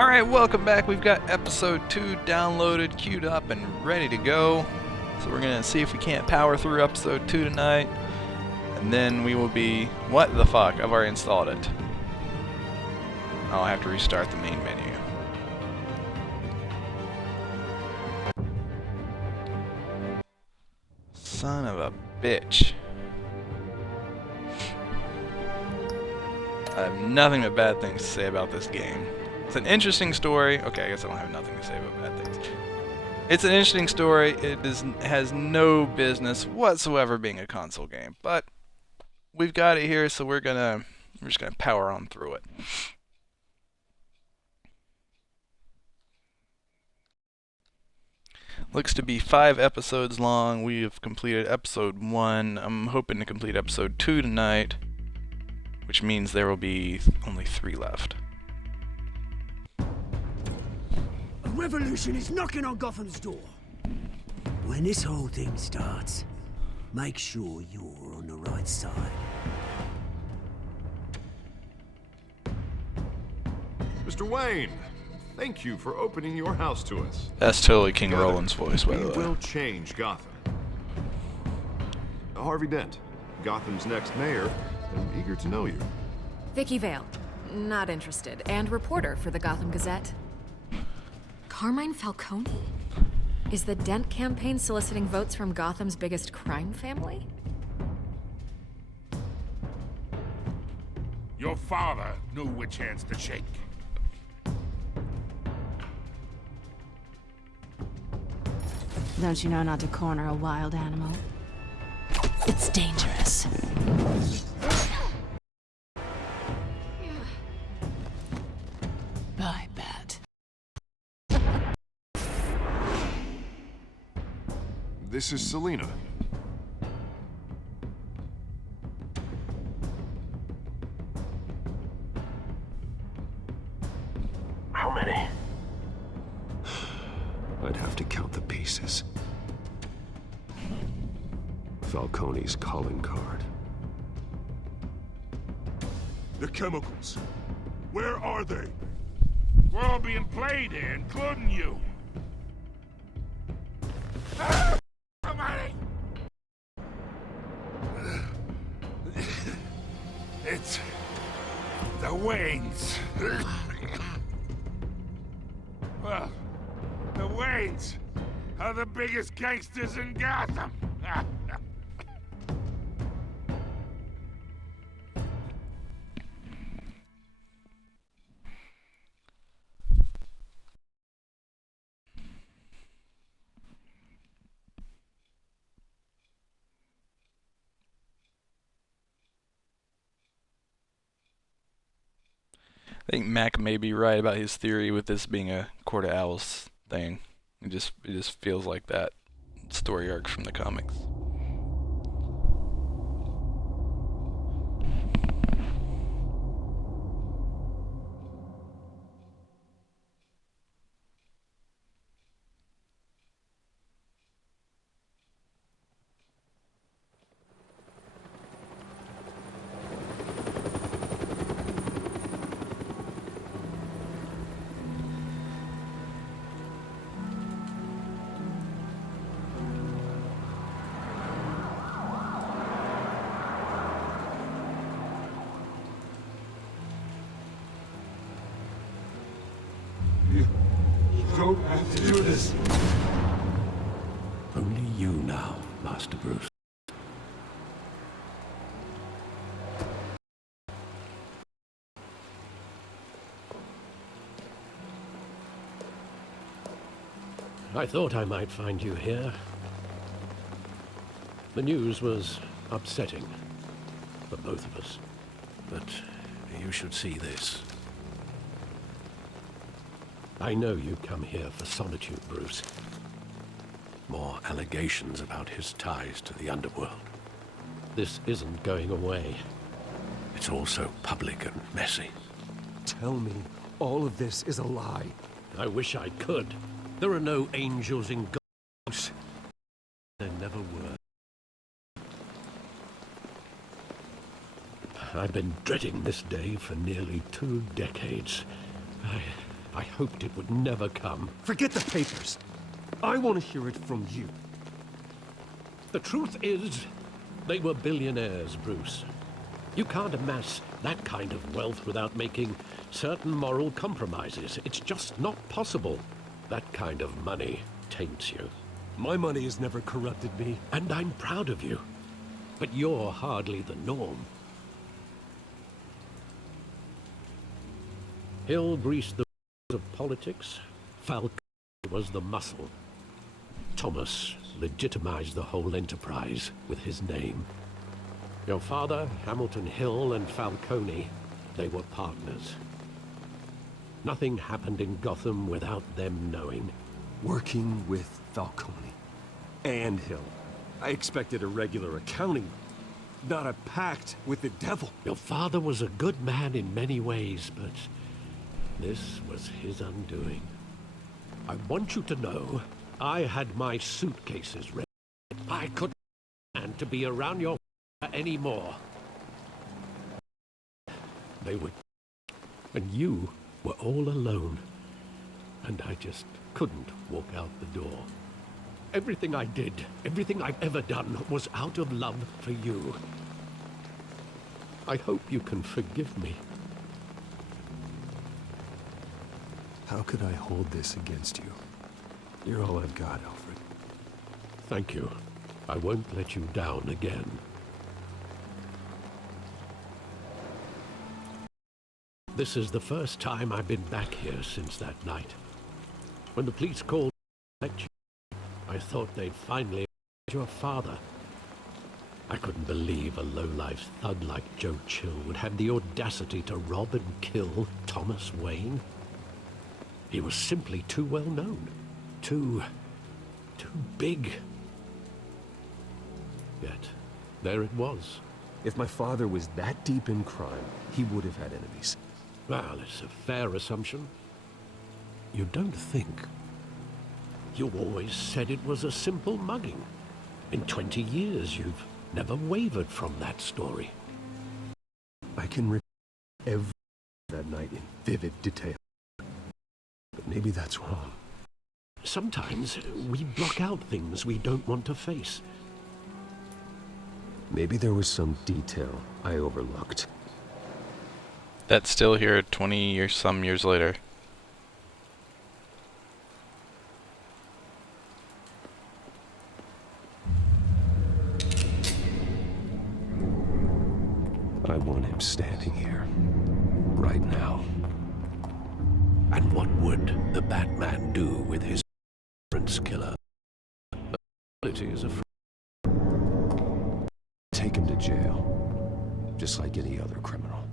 Alright, welcome back. We've got episode 2 downloaded, queued up, and ready to go. So we're gonna see if we can't power through episode 2 tonight. And then we will be... What the fuck? I've already installed it. I'll have to restart the main menu. Son of a bitch. I have nothing but bad things to say about this game. It's an interesting story. Okay, I guess I don't have nothing to say about bad things. It's an interesting story. It has no business whatsoever being a console game, but we've got it here, so we're just gonna power on through it. Looks to be 5 episodes long. We have completed episode 1. I'm hoping to complete episode 2 tonight, which means there will be only 3 left. A revolution is knocking on Gotham's door. When this whole thing starts, make sure you're on the right side. Mr. Wayne, thank you for opening your house to us. That's totally King Roland's voice, by the way. We will change Gotham. Harvey Dent, Gotham's next mayor, and eager to know you. Vicky Vale, not interested, and reporter for the Gotham Gazette. Carmine Falcone? Is the Dent campaign soliciting votes from Gotham's biggest crime family? Your father knew which hands to shake. Don't you know not to corner a wild animal? It's dangerous. I bet. This is Selina. How many? I'd have to count the pieces. Falcone's calling card. The chemicals. Where are they? We're all being played here, including you. Somebody! It's the Waynes. Well, the Waynes are the biggest gangsters in Gotham. I think Mac may be right about his theory with this being a Court of Owls thing. It just feels like that story arc from the comics. You don't have to do this. Only you now, Master Bruce. I thought I might find you here. The news was upsetting for both of us. But you should see this. I know you come here for solitude, Bruce. More allegations about his ties to the underworld. This isn't going away. It's all so public and messy. Tell me all of this is a lie. I wish I could. There are no angels in God's. There never were. I've been dreading this day for nearly 2 decades. I hoped it would never come. Forget the papers. I want to hear it from you. The truth is, they were billionaires, Bruce. You can't amass that kind of wealth without making certain moral compromises. It's just not possible. That kind of money taints you. My money has never corrupted me. And I'm proud of you. But you're hardly the norm. Hill greased the wheels of politics. Falcone was the muscle. Thomas legitimized the whole enterprise with his name. Your father, Hamilton Hill, and Falcone, they were partners. Nothing happened in Gotham without them knowing. Working with Falcone and Hill. I expected a regular accounting, not a pact with the devil. Your father was a good man in many ways, but this was his undoing. I want you to know, I had my suitcases ready. I couldn't stand to be around your father anymore. They were... and you were all alone. And I just couldn't walk out the door. Everything I did, everything I've ever done, was out of love for you. I hope you can forgive me. How could I hold this against you? You're all I've got, Alfred. Thank you. I won't let you down again. This is the first time I've been back here since that night. When the police called I thought they'd finally arrested your father. I couldn't believe a low-life thug like Joe Chill would have the audacity to rob and kill Thomas Wayne. He was simply too well known. Too big. Yet, there it was. If my father was that deep in crime, he would have had enemies. Well, it's a fair assumption. You don't think? You always said it was a simple mugging. In 20 years, you've never wavered from that story. I can recall every that night in vivid detail. But maybe that's wrong. Sometimes we block out things we don't want to face. Maybe there was some detail I overlooked. That's still here 20 years, some years later. I want him standing here, right now. And what would the Batman do with his reference killer? Ability is a Take him to jail, just like any other criminal.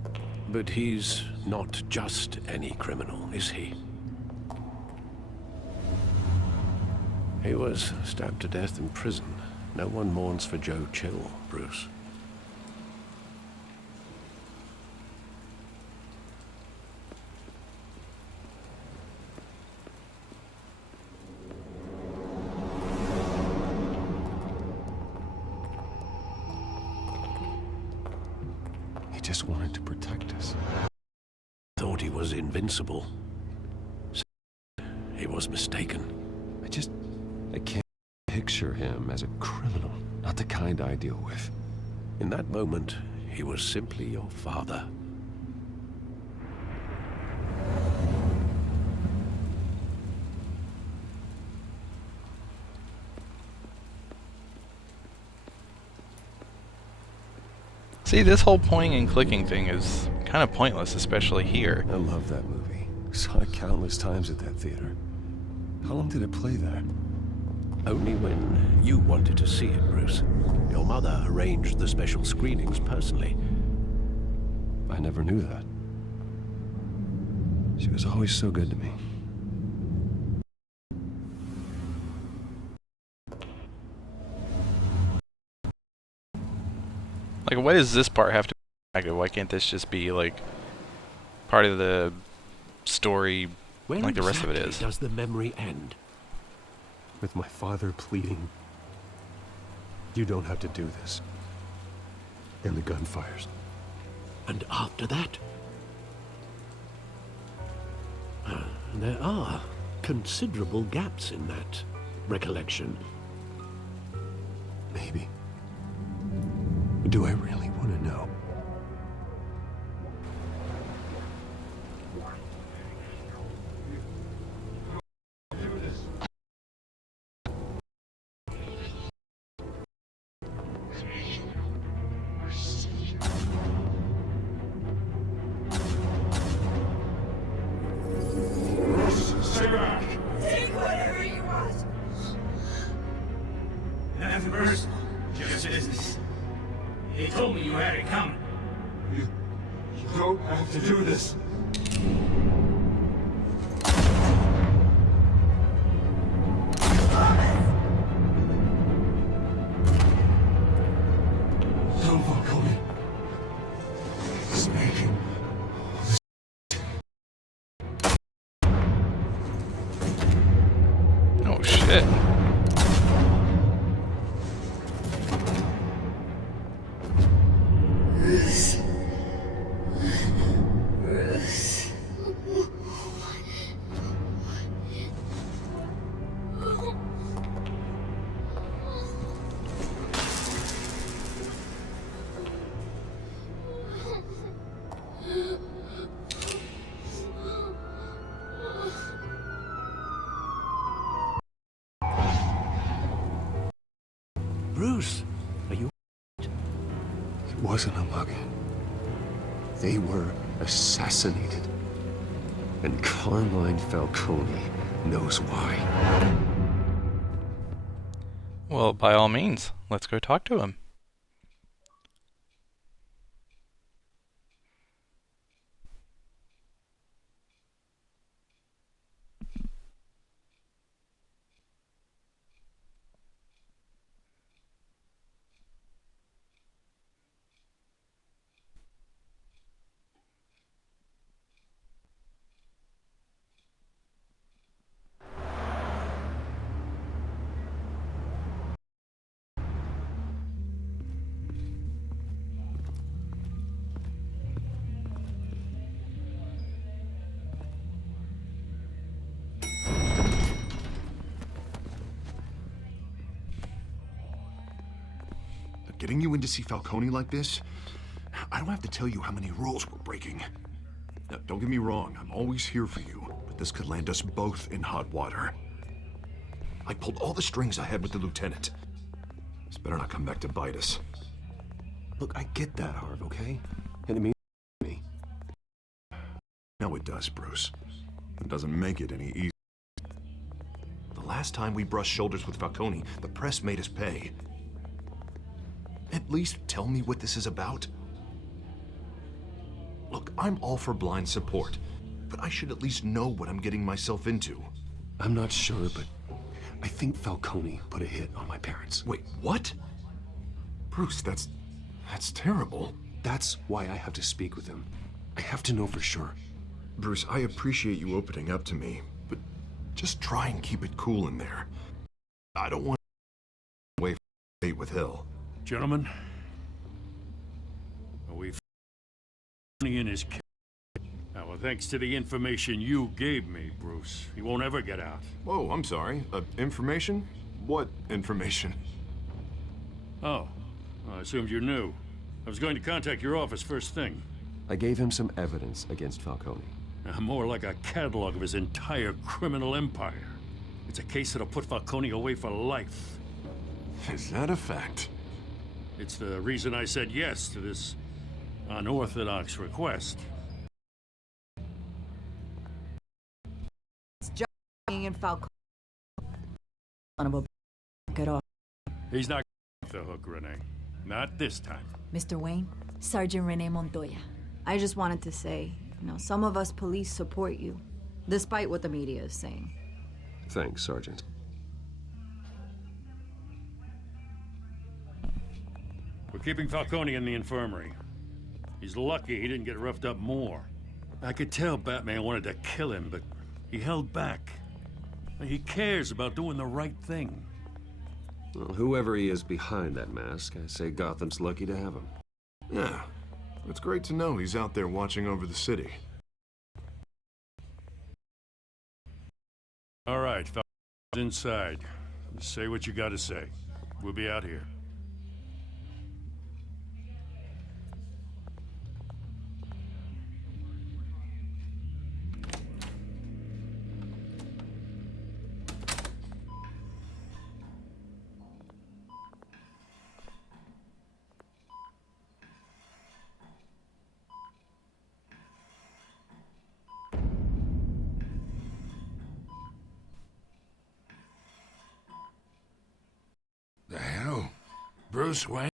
But he's not just any criminal, is he? He was stabbed to death in prison. No one mourns for Joe Chill, Bruce. He just wanted to protect us. Thought he was invincible. He was mistaken. I can't picture him as a criminal, not the kind I deal with. In that moment, he was simply your father. See, this whole pointing and clicking thing is kind of pointless, especially here. I love that movie. Saw it countless times at that theater. How long did it play there? Only when you wanted to see it, Bruce. Your mother arranged the special screenings personally. I never knew that. She was always so good to me. Like, why does this part have to be active? Why can't this just be, like, part of the story Where like the rest of it exactly is? does the memory end? With my father pleading, "You don't have to do this." And the gun fires. And after that? There are considerable gaps in that recollection. Maybe. Do I really want to know? Stay back! Take whatever you want. Nothing personal, just business. He told me you had it coming. You don't have to do this. No, Falcone. It's making Oh shit. Bruce, are you... It wasn't a mug. They were assassinated. And Carmine Falcone knows why. Well, by all means, let's go talk to him. Getting you in to see Falcone like this, I don't have to tell you how many rules we're breaking. Now, don't get me wrong, I'm always here for you, but this could land us both in hot water. I pulled all the strings I had with the lieutenant. This better not come back to bite us. Look, I get that, Harv, okay? And it means me. No, it does, Bruce. It doesn't make it any easier. The last time we brushed shoulders with Falcone, the press made us pay. At least tell me what this is about. Look, I'm all for blind support, but I should at least know what I'm getting myself into. I'm not sure, but I think Falcone put a hit on my parents. Wait, what? Bruce, that's terrible. That's why I have to speak with him. I have to know for sure. Bruce, I appreciate you opening up to me, but just try and keep it cool in there. I don't want to wait for fate with Hill. Gentlemen, we've in his case. Now, well, thanks to the information you gave me, Bruce, he won't ever get out. Whoa, I'm sorry. Information? What information? Oh, I assumed you knew. I was going to contact your office first thing. I gave him some evidence against Falcone. More like a catalog of his entire criminal empire. It's a case that'll put Falcone away for life. Is that a fact? It's the reason I said yes to this unorthodox request. It's just in Falcone. Son of a get off. He's not off the hook, Renee. Not this time. Mr. Wayne, Sergeant Renee Montoya. I just wanted to say, some of us police support you, despite what the media is saying. Thanks, Sergeant. We're keeping Falcone in the infirmary. He's lucky he didn't get roughed up more. I could tell Batman wanted to kill him, but he held back. He cares about doing the right thing. Well, whoever he is behind that mask, I say Gotham's lucky to have him. Yeah. It's great to know he's out there watching over the city. All right, inside. Just say what you gotta say. We'll be out here. The hell? Bruce Wayne?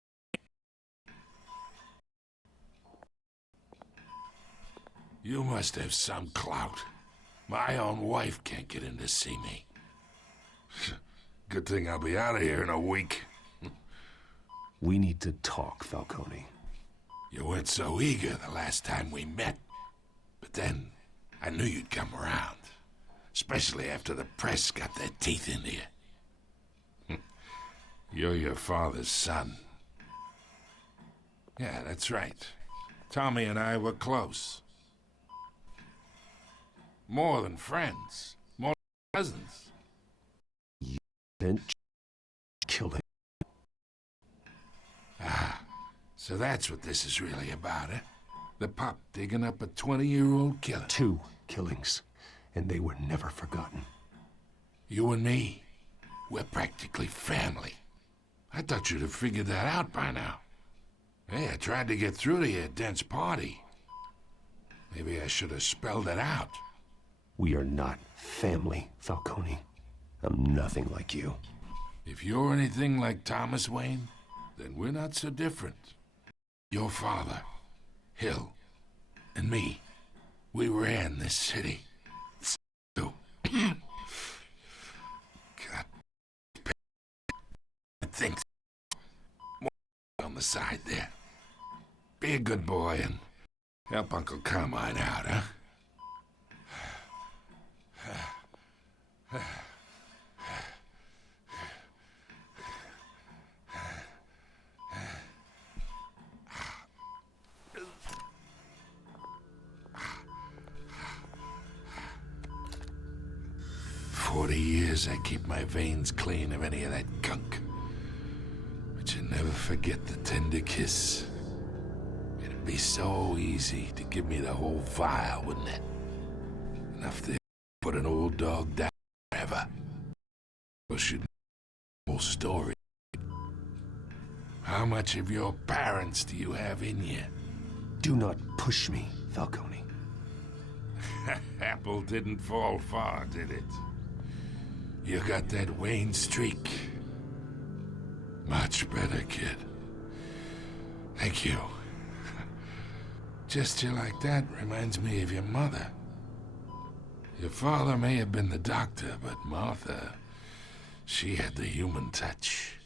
You must have some clout. My own wife can't get in to see me. Good thing I'll be out of here in a week. We need to talk, Falcone. You weren't so eager the last time we met. But then, I knew you'd come around. Especially after the press got their teeth into you. You're your father's son. Yeah, that's right. Tommy and I were close. More than friends. More than cousins. You didn't kill him. Ah, so that's what this is really about, eh? The pup digging up a 20-year-old killer. 2 killings, and they were never forgotten. You and me, we're practically family. I thought you'd have figured that out by now. Hey, I tried to get through to your dense party. Maybe I should have spelled it out. We are not family, Falcone. I'm nothing like you. If you're anything like Thomas Wayne, then we're not so different. Your father, Hill, and me, we ran this city. So, God, I think more on the side there. Be a good boy and help Uncle Carmine out, huh? 40 years I keep my veins clean of any of that gunk. But you never forget the tender kiss. It'd be so easy to give me the whole vial, wouldn't it? Enough to put an old dog down forever. Well, you'd know the whole story. How much of your parents do you have in you? Do not push me, Falcone. Apple didn't fall far, did it? You got that Wayne streak. Much better, kid. Thank you. Gesture like that reminds me of your mother. Your father may have been the doctor, but Martha, she had the human touch.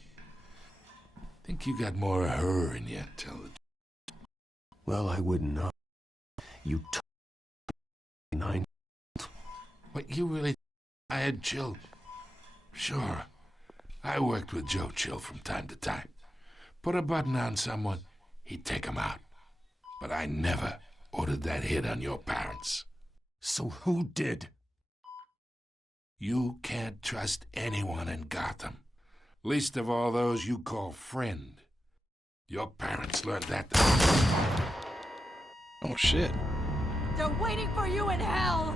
Think you got more of her in you, tell the truth. Well, I wouldn't know. You 9. What, you really I had Chill? Sure. I worked with Joe Chill from time to time. Put a button on someone, he'd take him out. But I never ordered that hit on your parents. So who did? You can't trust anyone in Gotham. Least of all those you call friend. Your parents learned that. Oh, shit. They're waiting for you in hell!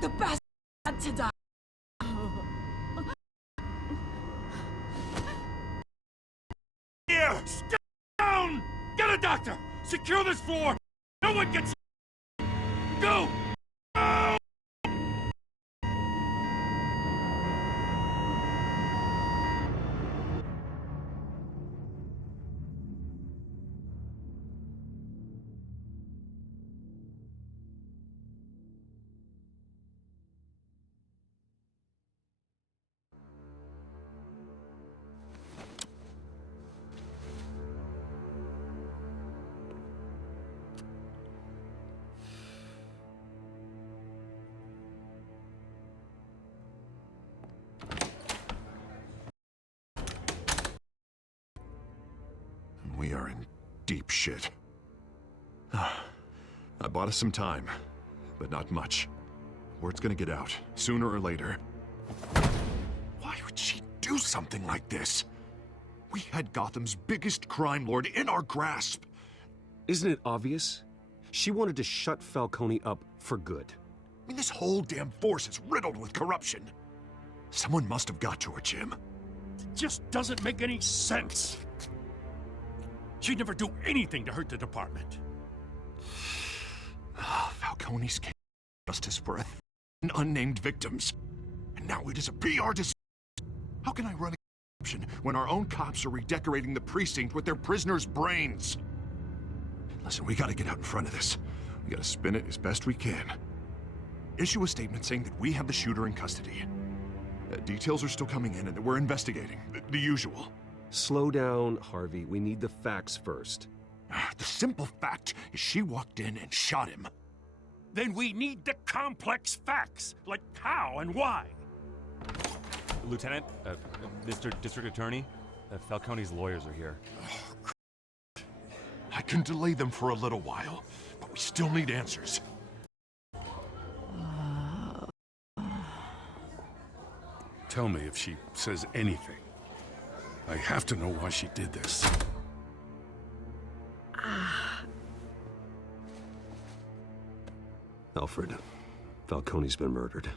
The best had to die. Here! Stay down! Get a doctor! Secure this floor! No one gets... Go! Go! We are in deep shit. I bought us some time, but not much. Word's gonna get out, sooner or later. Why would she do something like this? We had Gotham's biggest crime lord in our grasp. Isn't it obvious? She wanted to shut Falcone up for good. I mean, this whole damn force is riddled with corruption. Someone must have got to her, Jim. It just doesn't make any sense. She'd never do anything to hurt the department. Falcone's case justice for unnamed victims. And now it is a PR decision. How can I run a corruption when our own cops are redecorating the precinct with their prisoners' brains? Listen, we gotta get out in front of this. We gotta spin it as best we can. Issue a statement saying that we have the shooter in custody. Details are still coming in and that we're investigating. The usual. Slow down, Harvey. We need the facts first. The simple fact is she walked in and shot him. Then we need the complex facts, like how and why. Lieutenant, Mr. District Attorney, Falcone's lawyers are here. I can delay them for a little while, but we still need answers. Tell me if she says anything. I have to know why she did this. Alfred, Falcone's been murdered.